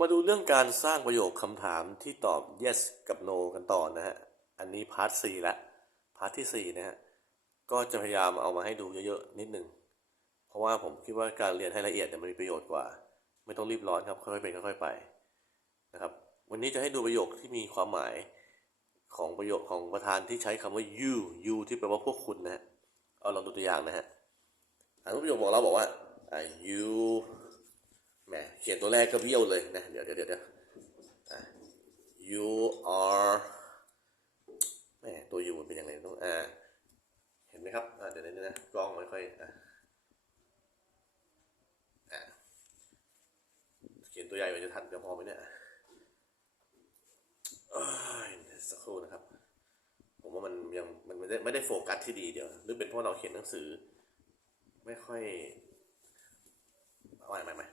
มาดูเรื่องการสร้างประโยคคำถามที่ตอบ yes กับ no กันต่อนะฮะ อันนี้พาร์ท4ละ พาร์ทที่ 4 นะฮะ ก็จะพยายามเอามาให้ดูเยอะๆ นิดนึง เพราะว่าผมคิดว่าการเรียนให้ละเอียดเนี่ยมันมีประโยชน์กว่า ไม่ต้องรีบร้อนครับ ค่อยๆเป็นค่อยๆไปนะครับ วันนี้จะให้ดูประโยคที่มีความหมายของประโยคของประธานที่ใช้คำว่า you you ที่แปลว่าพวกคุณนะฮะ เอาลองดูตัวอย่างนะฮะอันประโยคบอกเราบอกว่า you แหมเขียนตัวแรกก็เบี้ยวเลยนะ เดี๋ยวเดี๋ยวเดี๋ยวอะ you are แหมตัว you มันเป็นยังไงต้องอ่าเห็นไหมครับอ่าเดี๋ยวเดี๋ยวนะกล้องไม่ค่อยอะอะเขียนตัวใหญ่มันจะทันจะพอไหมเนี่ยอ้ยสักครู่นะครับ ผมว่ามันยังมันไม่ได้ไม่ได้โฟกัสที่ดีเดียว หรือเป็นเพราะเราเขียนหนังสือ ไม่ค่อยเอาใหม่ใหม่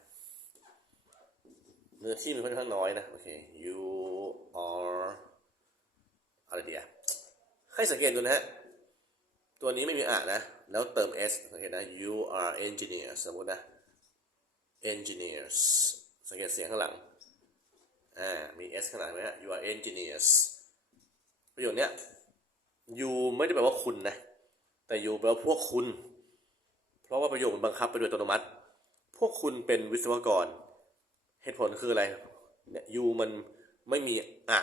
นื้อที่มันค่อนข้างน้อยนะ โอเค you are อะไรเดีอะให้สังเกตดูนะฮะ ตัวนี้ไม่มีอะนะ แล้วเติม s สังเกตนะ you are engineers สมมตินะ engineers สังเกตเสียงข้างหลัง อ่า มี s ข้างหลังไหมฮะ you are engineers ประโยคนี้ you ไม่ได้แปลว่าคุณนะ แต่ you แปลว่าพวกคุณ เพราะว่าประโยคมันบังคับไปโดยอัตโนมัติ พวกคุณเป็นวิศวกร เหตุผลคืออะไรเนี่ย you มันไม่มีอะ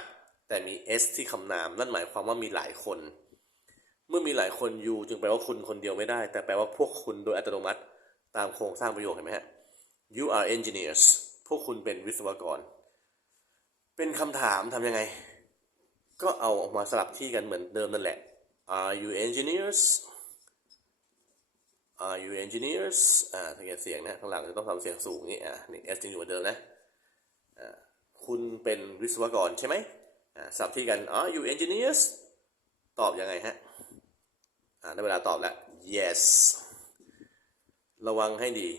แต่มี s ที่คำนาม นั่นหมายความว่ามีหลายคน เมื่อมีหลายคน u จึงแปลว่าคุณคนเดียวไม่ได้ แต่แปลว่าพวกคุณโดยอัตโนมัติ ตามโครงสร้างประโยคเห็นไหมฮะ you are engineers พวกคุณเป็นวิศวกร เป็นคำถามทำยังไง ก็เอาออกมาสลับที่กันเหมือนเดิมนั่นแหละ Are you engineers Are you engineers อ่าสังเกตเสียงนะข้างหลังจะต้องทำเสียงสูงนี่อ่านี่ S ยังอยู่เหมือนเดิมนะอ่าคุณเป็นวิศวกรใช่ไหมอ่าสับที่กัน Are you engineers ตอบยังไงฮะอ่าได้เวลาตอบแล้ว yes ระวังให้ดี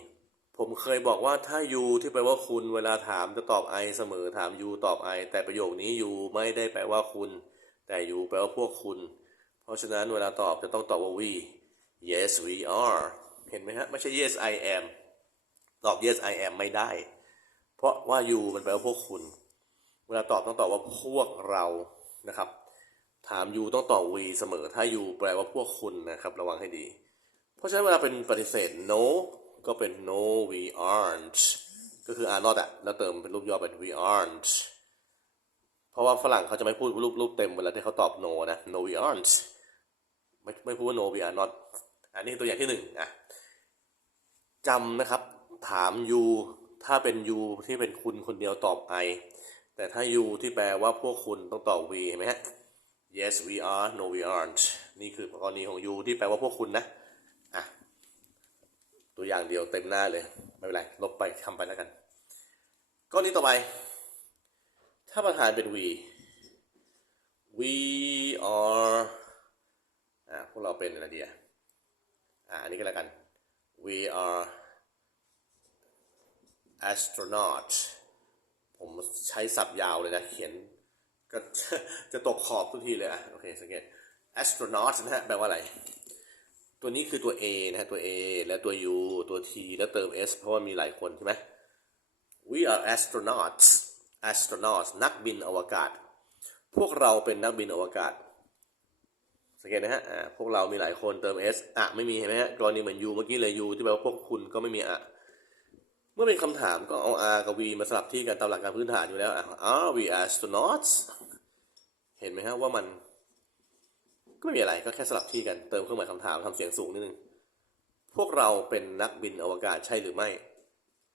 ผมเคยบอกว่าถ้า you ที่แปลว่าคุณเวลาถามจะตอบ I เสมอถาม you ตอบ I แต่ประโยคนี้ you ไม่ได้แปลว่าคุณ แต่ you แปลว่าพวกคุณ เพราะฉะนั้นเวลาตอบจะต้องตอบว่า we yes we are เห็นไหมฮะไม่ใช่ yes I am ตอบ yes I am ไม่ได้ เพราะว่า you มันแปลว่าพวกคุณ เวลาตอบต้องตอบว่าพวกเรานะครับ ถาม you ต้องตอบ we เสมอ ถ้า you แปลว่าพวกคุณนะครับ ระวังให้ดี เพราะฉะนั้นเวลาเป็นปฏิเสธ no ก็เป็น no we aren't ก็คือ are not อะแล้วเติมเป็นรูปย่อเป็น we aren't เพราะว่าฝรั่งเขาจะไม่พูดรูปรูปเต็มเวลาที่เขาตอบ no นะ no we aren't ไม่ไม่พูดว่า no we are not อันนี้ตัวอย่างที่หนึ่งอะจำนะครับ ถาม you ถ้าเป็น you ที่เป็นคุณคนเดียวตอบ I แต่ถ้า you ที่แปลว่าพวกคุณต้องตอบ we เห็นไหมฮะ yes we are no we aren't นี่คือกรณีของ you ที่แปลว่าพวกคุณนะอะตัวอย่างเดียวเต็มหน้าเลย ไม่เป็นไร ลบไปทำไปแล้วกันกรณีต่อไป ถ้าประธานเป็น we we are อ่าพวกเราเป็นอะไรดีอะ อ่าอันนี้ก็แล้วกัน we are astronaut ผมใช้ศัพท์ยาวเลยนะ เขียนก็จะตกขอบทุกทีเลยอะโอเคสังเกต astronaut นะฮะแปลว่าอะไร ตัวนี้คือตัว A นะฮะตัว A และตัว U ตัว T แล้วเติม S เพราะว่ามีหลายคนใช่ไหม We are astronauts astronauts นักบินอวกาศ พวกเราเป็นนักบินอวกาศ สังเกตนะฮะอ่าพวกเรามีหลายคนเติม S อะไม่มีเห็นไหมฮะกรณีเหมือน U เมื่อกี้เลย U ที่แปลว่าพวกคุณก็ไม่มีอะเมื่อเป็นคำถามก็เอา R กับ V มาสลับที่กันตามหลักการพื้นฐานอยู่แล้วอะ Are we astronauts เห็นไหมฮะว่ามัน ก็ไม่มีอะไรก็แค่สลับที่กันเติมเครื่องหมายคำถามทำเสียงสูงนิดนึงพวกเราเป็นนักบินอวกาศใช่หรือไม่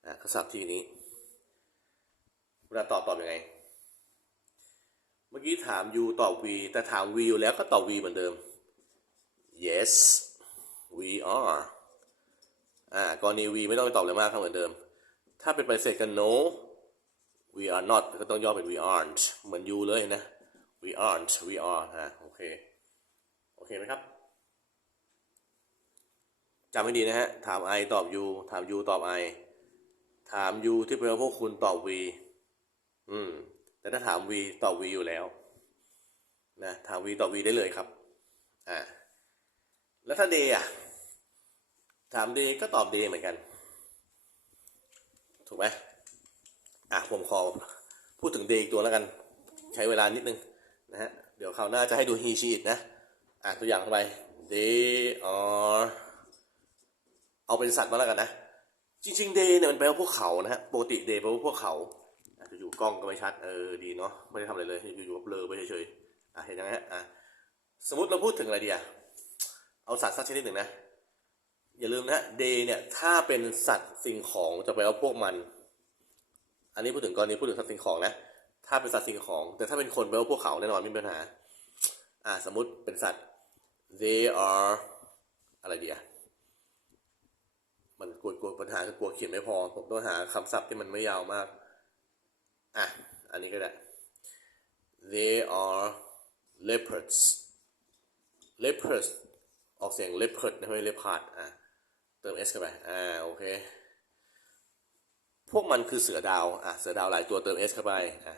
อะก็สลับที่นี้เวลาตอบตอบยังไง เมื่อกี้ถาม you ตอบ v แต่ถาม v อยู่แล้วก็ตอบ v เหมือนเดิม yes we are อ่ากรณี v ไม่ต้องไปตอบอะไรมากเท่าเหมือนเดิม ถ้าเป็นปฏิเสธกัน no we are not ก็ต้องย่อเป็น we aren't เหมือน you เลยนะ we aren't we are อ่าโอเค โอเคไหมครับจำให้ดีนะฮะ ถาม I ตอบ you ถาม you ตอบ I ถาม you ที่แปลว่าพวกคุณตอบ we อืม แต่ถ้าถาม we ตอบ we อยู่แล้วนะถาม we ตอบ we ได้เลยครับอ่าแล้วถ้า d อะถาม d ก็ตอบ d เหมือนกัน ถูกไหมอะผมขอพูดถึง d อีกตัวแล้วกัน ใช้เวลานิดนึงนะฮะเดี๋ยวคราวหน้าจะให้ดู he she it นะอะตัวอย่างเข้าไป they are เอาเป็นสัตว์มาแล้วกันนะ จริงๆ day เนี่ยมันแปลว่าพวกเขานะฮะปกติ day แปลว่าพวกเขา อะอยู่กล้องก็ไม่ชัดเออดีเนาะไม่ได้ทำอะไรเลยอยู่ๆเบลอไปเฉยๆอะเห็นยังไงฮะอะสมมติเราพูดถึงอะไรดีอะเอาสัตว์สักชนิดหนึ่งนะ อย่าลืมนะ day เนี่ยถ้าเป็นสัตว์สิ่งของจะแปลว่าพวกมัน อันนี้พูดถึงกรณีพูดถึงสัตว์สิ่งของนะ ถ้าเป็นสัตว์สิ่งของ แต่ถ้าเป็นคนแปลว่าพวกเขาแน่นอนไม่มีปัญหาอ่าสมมติเป็นสัตว์ they are อะไรดีอะมันกลัวกลัวปัญหาคือกลัวเขียนไม่พอ ผมต้องหาคำศัพท์ที่มันไม่ยาวมาก อะ อันนี้ก็ได้ they are leopards leopards ออกเสียง leopard นะไม่ leopard อะ เติม s เข้าไป อ่า โอเค พวกมันคือเสือดาว อะ เสือดาวหลายตัวเติม s เข้าไป อะ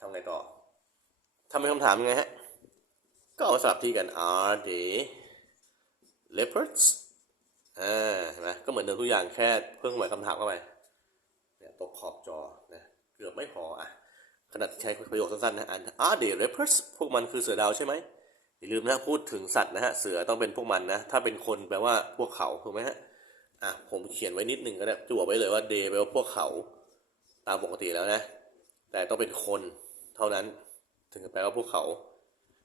ทำไงต่อทำเป็นคำถามไงฮะ ก็เอาสลับที่กัน are they leopards อ่าเห็นไหมก็เหมือนเดิมทุกอย่างแค่เพิ่มหมายคำถามเข้าไปเนี่ยตกขอบจอ กือบไม่พออะขนาดใช้ประโยคสั้นๆนะอัน are they leopards พวกมันคือเสือดาวใช่ไหมอย่าลืมนะพูดถึงสัตว์นะฮะเสือต้องเป็นพวกมันนะ ถ้าเป็นคนแปลว่าพวกเขาถูกไหมฮะอะผมเขียนไว้นิดนึงก็ได้จั่วไว้เลยว่า they แปลว่าพวกเขาตามปกติแล้วนะ แต่ต้องเป็นคนเท่านั้นถึงจะแปลว่าพวกเขา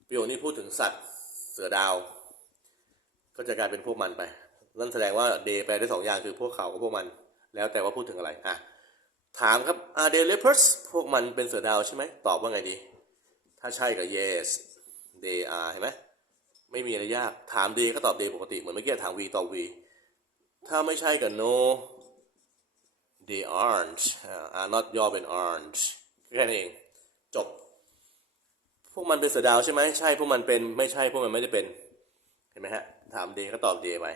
ประโยคนี้พูดถึงสัตว์เสือดาว ก็จะกลายเป็นพวกมันไปนั่นแสดงว่า they แปลได้สองอย่างคือพวกเขากับพวกมัน แล้วแต่ว่าพูดถึงอะไรอะ ถามครับ are they leopards พวกมันเป็นเสือดาวใช่ไหม ตอบว่าไงดี ถ้าใช่ก็ yes they are เห็นไหมไม่มีอะไรยาก ถาม they ก็ตอบ they ปกติ เหมือนเมื่อกี้ถาม we ตอบ we ถ้าไม่ใช่ก็ no they aren't อ่า are not ย่อเป็น aren't แค่นั้นเอง จบ พวกมันเป็นเสือดาวใช่ไหม ใช่ พวกมันเป็น ไม่ใช่ พวกมันไม่ได้เป็น เห็นไหมฮะ ถาม D ก็ตอบ D ไป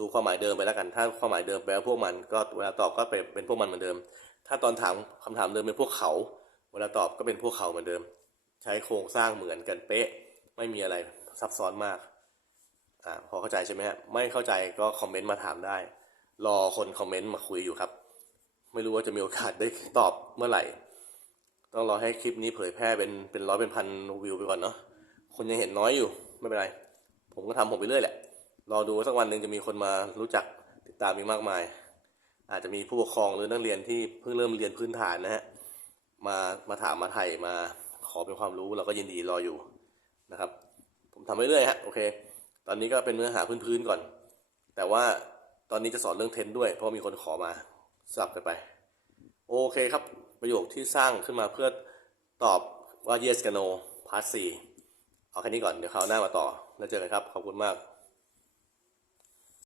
ดูความหมายเดิมไปแล้วกัน ถ้าความหมายเดิมแปลว่าพวกมันก็เวลาตอบก็เป็นเป็นพวกมันเหมือนเดิม ถ้าตอนถามคำถามเดิมเป็นพวกเขา เวลาตอบก็เป็นพวกเขาเหมือนเดิม ใช้โครงสร้างเหมือนกันเป๊ะ ไม่มีอะไรซับซ้อนมากอ่าพอเข้าใจใช่ไหมฮะไม่เข้าใจก็คอมเมนต์มาถามได้ รอคนคอมเมนต์มาคุยอยู่ครับ ไม่รู้ว่าจะมีโอกาสได้ตอบเมื่อไหร่ ต้องรอให้คลิปนี้เผยแพร่เป็นเป็นร้อยเป็นพันวิวไปก่อนเนาะคนยังเห็นน้อยอยู่ไม่เป็นไร ผมก็ทำผมไปเรื่อยแหละ รอดูว่าสักวันหนึ่งจะมีคนมารู้จักติดตามมีมากมาย อาจจะมีผู้ปกครองหรือนักเรียนที่เพิ่งเริ่มเรียนพื้นฐานนะฮะมามาถามมาไถ่มาขอเป็นความรู้เราก็ยินดีรออยู่นะครับ ผมทำไปเรื่อยฮะโอเค ตอนนี้ก็เป็นเนื้อหาพื้นๆก่อน แต่ว่าตอนนี้จะสอนเรื่องเทนด้วย เพราะมีคนขอมาสลับกันไป โอเคครับ ประโยคที่สร้างขึ้นมาเพื่อตอบว่า yes กับ no part 4เอาแค่นี้ก่อนเดี๋ยวคราวหน้ามาต่อแล้วเจอกันครับ ขอบคุณมาก